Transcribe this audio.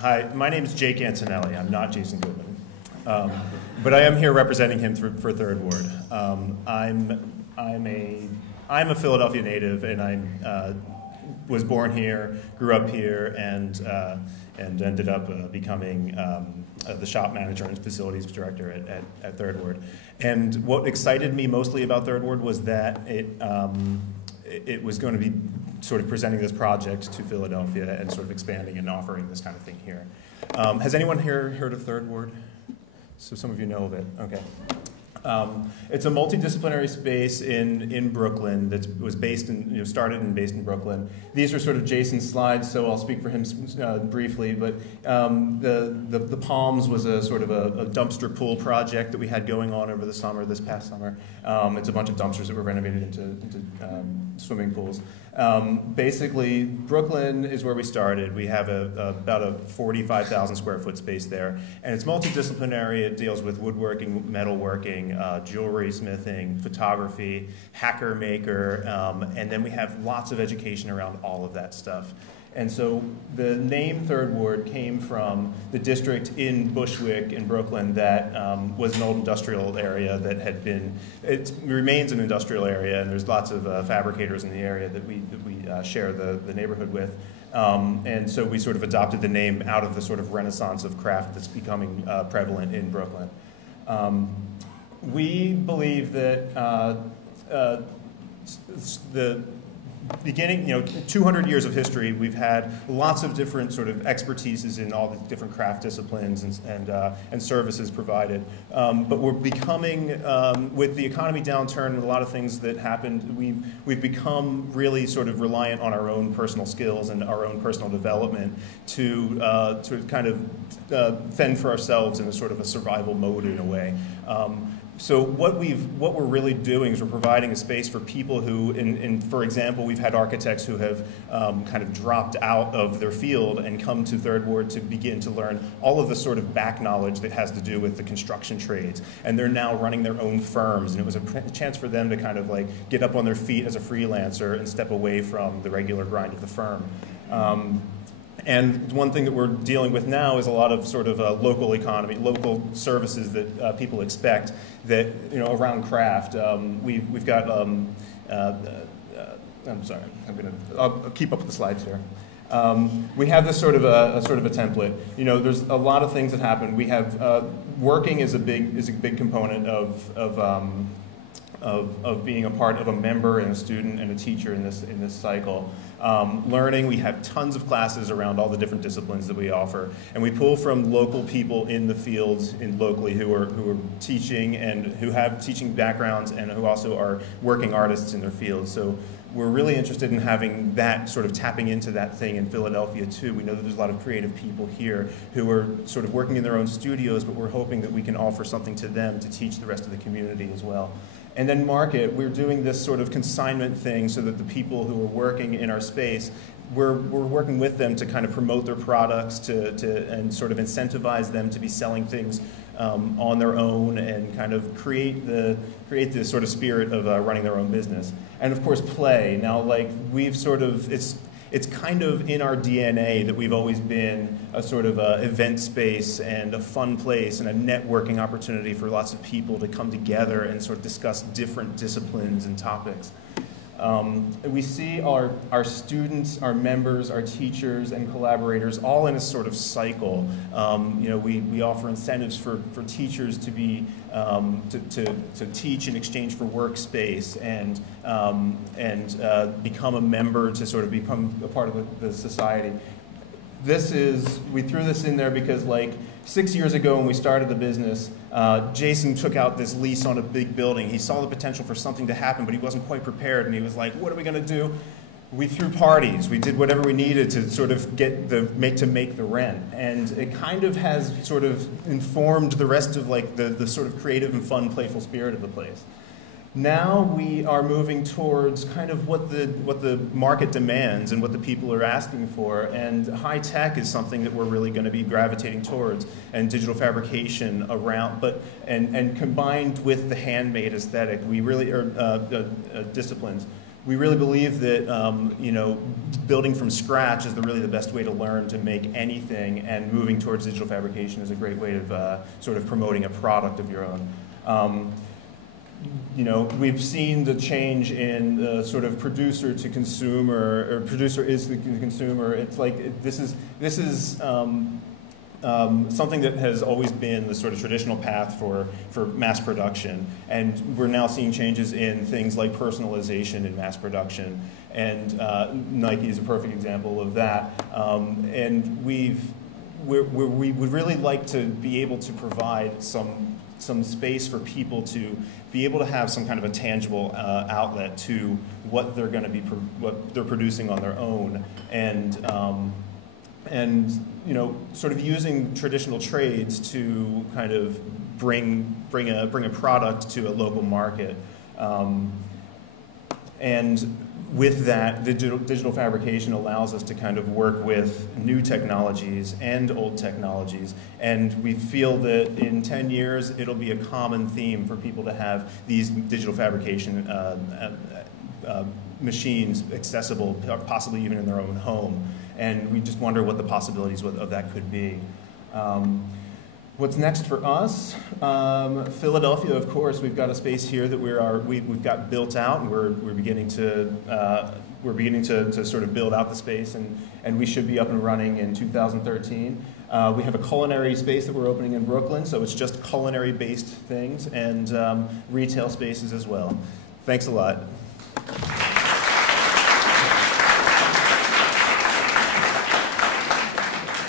Hi, my name is Jake Antonelli. I'm not Jason Goodman. But I am here representing him for Third Ward. I'm a Philadelphia native, and I was born here, grew up here, and ended up becoming the shop manager and facilities director at Third Ward. And what excited me mostly about Third Ward was that it was going to be sort of presenting this project to Philadelphia and sort of expanding and offering this kind of thing here. Has anyone here heard of Third Ward? So some of you know of it. Okay. It's a multidisciplinary space in Brooklyn that was based in, started and based in Brooklyn. These are sort of Jason's slides, so I'll speak for him briefly. But the Palms was a sort of a dumpster pool project that we had going on over the summer, this past summer. It's a bunch of dumpsters that were renovated into swimming pools. Basically, Brooklyn is where we started. We have about a 45,000 square foot space there, and it's multidisciplinary. It deals with woodworking, metalworking, jewelry smithing, photography, hacker maker, and then we have lots of education around all of that stuff. And so the name Third Ward came from the district in Bushwick in Brooklyn that was an old industrial area that had been, it remains an industrial area, and there's lots of fabricators in the area that we share the neighborhood with. And so we sort of adopted the name out of the sort of renaissance of craft that's becoming prevalent in Brooklyn. We believe that the beginning, 200 years of history, we've had lots of different sort of expertises in all the different craft disciplines and services provided. But we're becoming, with the economy downturn and a lot of things that happened, we've become really sort of reliant on our own personal skills and our own personal development to kind of fend for ourselves in a sort of a survival mode in a way. So what we're really doing is we're providing a space for people who, for example, we've had architects who have kind of dropped out of their field and come to Third Ward to begin to learn all of the sort of back knowledge that has to do with the construction trades. And they're now running their own firms, and it was a chance for them to kind of like get up on their feet as a freelancer and step away from the regular grind of the firm. And one thing that we're dealing with now is a lot of sort of local economy, local services that people expect that, around craft. We've got, I'm sorry, I'll keep up with the slides here. We have this sort of a template. There's a lot of things that happen. We have, working is a big component of being a part of a member and a student and a teacher in this cycle. Learning, we have tons of classes around all the different disciplines that we offer, and we pull from local people in the fields locally who are teaching and who have teaching backgrounds and who also are working artists in their fields. So we're really interested in having that sort of tapping into that thing in Philadelphia too. We know that there's a lot of creative people here who are sort of working in their own studios, but we're hoping that we can offer something to them to teach the rest of the community as well. And then market, we're doing this sort of consignment thing so that the people who are working in our space, we're working with them to kind of promote their products and sort of incentivize them to be selling things on their own and kind of create the sort of spirit of running their own business. And of course, play. Now, like we've sort of, it's kind of in our DNA that we've always been a sort of event space and a fun place and a networking opportunity for lots of people to come together and sort of discuss different disciplines and topics. We see our students, our members, our teachers, and collaborators all in a sort of cycle. We offer incentives for teachers to be to teach in exchange for workspace and become a member to sort of become a part of the society. We threw this in there because like 6 years ago when we started the business, Jason took out this lease on a big building. He saw the potential for something to happen, but he wasn't quite prepared, and he was like, what are we going to do? We threw parties. We did whatever we needed to sort of make the rent. And it kind of has sort of informed the rest of like the sort of creative and fun, playful spirit of the place. Now we are moving towards kind of what the market demands and what the people are asking for, and high tech is something that we're really going to be gravitating towards, and digital fabrication around, and combined with the handmade aesthetic, we really are disciplines. we really believe that you know, building from scratch is really the best way to learn to make anything, and moving towards digital fabrication is a great way of sort of promoting a product of your own. You know, we've seen the change in the sort of producer to consumer, or producer is the consumer. It's like this is something that has always been the sort of traditional path for mass production, and we're now seeing changes in things like personalization in mass production, and Nike is a perfect example of that. And we would really like to be able to provide some space for people to be able to have some kind of a tangible outlet to what they're going to be what they're producing on their own, and you know, sort of using traditional trades to kind of bring a product to a local market, and with that, digital fabrication allows us to kind of work with new technologies and old technologies, and we feel that in 10 years it'll be a common theme for people to have these digital fabrication machines accessible, possibly even in their own home, and we just wonder what the possibilities of that could be. What's next for us? Philadelphia, of course, we've got a space here that we've got built out, and we're beginning to sort of build out the space, and we should be up and running in 2013. We have a culinary space that we're opening in Brooklyn, so it's just culinary-based things, and retail spaces as well. Thanks a lot.